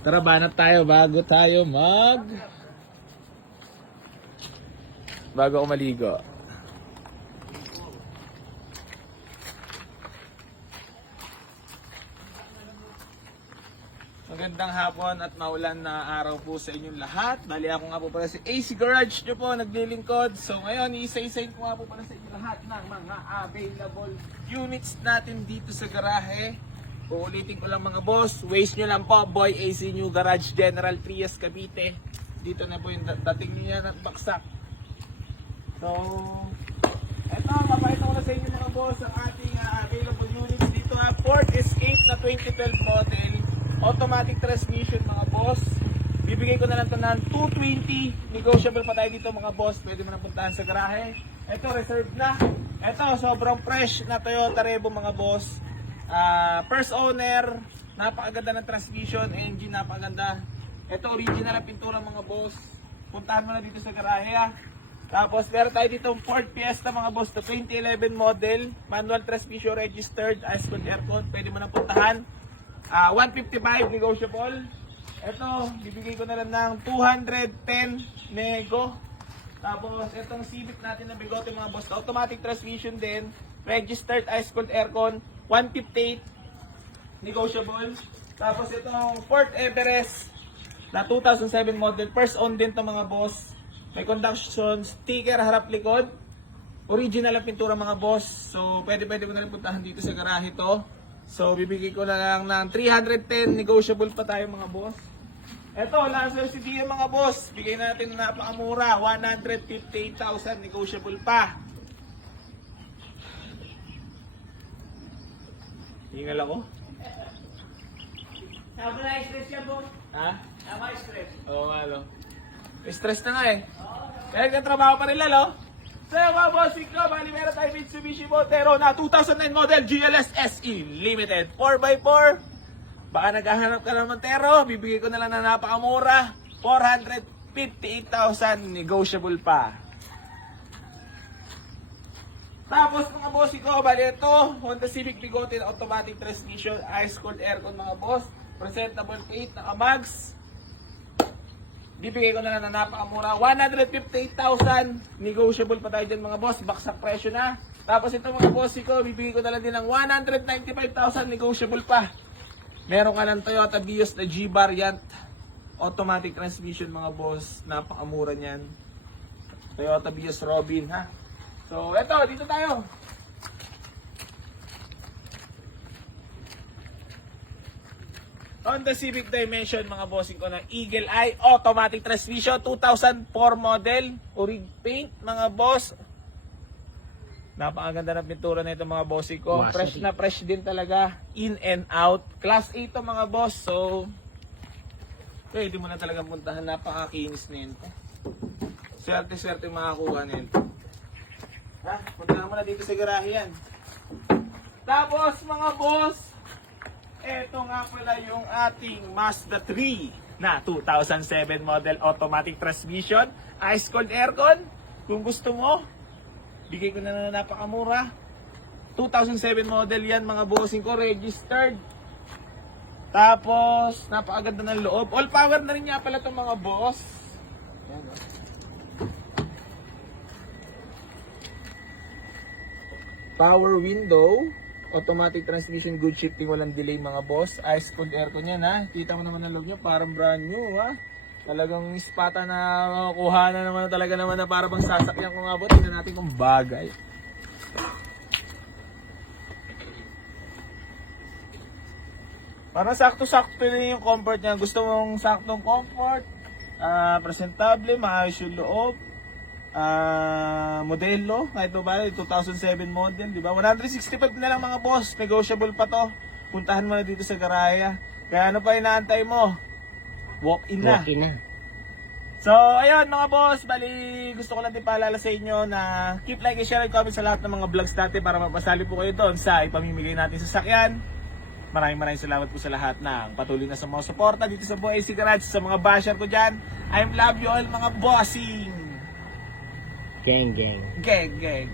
Tara, banat tayo bago ako maligo. Magandang hapon at maulan na araw po sa inyong lahat. Bali ako nga po pala si AC Garage nyo po, naglilingkod. So ngayon, isa-isayin ko nga po pala sa inyo lahat ng mga available units natin dito sa garahe. Uulitin ko lang mga boss, waste nyo lang po, Boy AC New Garage General Trias Cavite. Dito na po yung dating nyo yan at baksak. So, eto, mapakita ko na sa inyo mga boss ang ating available units dito. Ford Escape na 2012 model. Automatic transmission mga boss. Bibigay ko na lang ito ng 220. Negotiable pa tayo dito mga boss. Pwede mo na puntahan sa garahe. Ito reserved na. Ito sobrang fresh na Toyota Revo mga boss. First owner. Napakaganda ng transmission. Engine napakaganda. Ito original ang pintura mga boss. Puntahan mo na dito sa garahe ha. Tapos meron tayo dito Ford Fiesta mga boss. To 2011 model. Manual transmission registered. Ice cold aircon. Pwede mo na puntahan. 155 negotiable. Ito, bibigay ko na lang ng 210 nego. Tapos, itong Civic natin na bigote mga boss, automatic transmission din, registered ice cold aircon, 158 negotiable. Tapos, itong Ford Everest na 2007 model, first owned din to mga boss. May conduction sticker harap likod. Original ang pintura mga boss. So, pwede mo na rin puntahan dito sa garahe to. So, bibigay ko na lang ng 310, negotiable pa tayo mga boss. Ito, Lancer CD mga boss. Bigay natin na napakamura, 158,000, negotiable pa. Hingal ako? Tama na stress yan, boss. Ha? Tama stress. Oo nga, no? Stress na nga eh. Kaya katrabaho pa rin lalo. So mga bossing ko, bali meron tayo Mitsubishi Montero na 2009 model GLS SE Limited 4x4. Baka naghahanap ka ng Montero, bibigay ko na lang na napakamura, 458,000, negotiable pa. Tapos mga bossing ko, bali ito, Honda Civic Bigote na automatic transmission, ice cold aircon mga boss, presentable paint, naka-mags. Bibigay ko na lang na napakamura, 158,000, negotiable pa tayo dyan mga boss, baksak presyo na. Tapos ito mga boss ko, bibigay ko na lang din ng 195,000, negotiable pa. Meron ka ng Toyota Vios na G variant, automatic transmission mga boss, napakamura niyan. Toyota Vios Robin ha. So eto, dito tayo. Honda Civic Dimension mga bossing ko na Eagle Eye automatic transmission 2004 model, orig paint mga boss. Napakaganda ng pintura na ito mga bossing ko. Fresh na fresh din talaga, in and out. Class A to mga boss. So pwede mo na talagang puntahan, napakakinis na yun. Swerte makakuha na yun. Ha? Puntahan mo na dito sa garahe yan. Tapos mga boss, ito nga pala yung ating Mazda 3 na 2007 model automatic transmission, ice cold aircon. Kung gusto mo, bigay ko na napakamura. 2007 model yan mga bossing ko, registered. Tapos, napakaganda ng loob. All power na rin nga pala itong mga boss. Ayan, oh. Power window. Automatic transmission, good shifting, walang delay mga boss. Ice cold aircon yan ha. Kita mo naman ang loob nyo, parang brand new ha. Talagang ispata na kuha na naman talaga naman na para bang sasakyan ko nga po. Tingnan natin kung bagay. Parang sakto-sakto rin yung comfort niya. Gusto mong saktong comfort, presentable, maayos yung loob. Modelo, kahit ba 2007 model, di ba? 165 na lang mga boss, negotiable pa to. Puntahan mo na dito sa garahe. Kaya ano pa inaantay mo? Walk in na. So, ayun mga boss, bali gusto ko lang din paalala sa inyo na keep like and share and comment sa lahat ng mga vlogs natin para mapasali po kayo doon sa ipamimigay natin sa sakyan. Maraming salamat po sa lahat ng patuloy na sa mga suporta dito sa Boy AC Garage, sa mga basher ko dyan. I love you all mga bossing! Gang. Gang.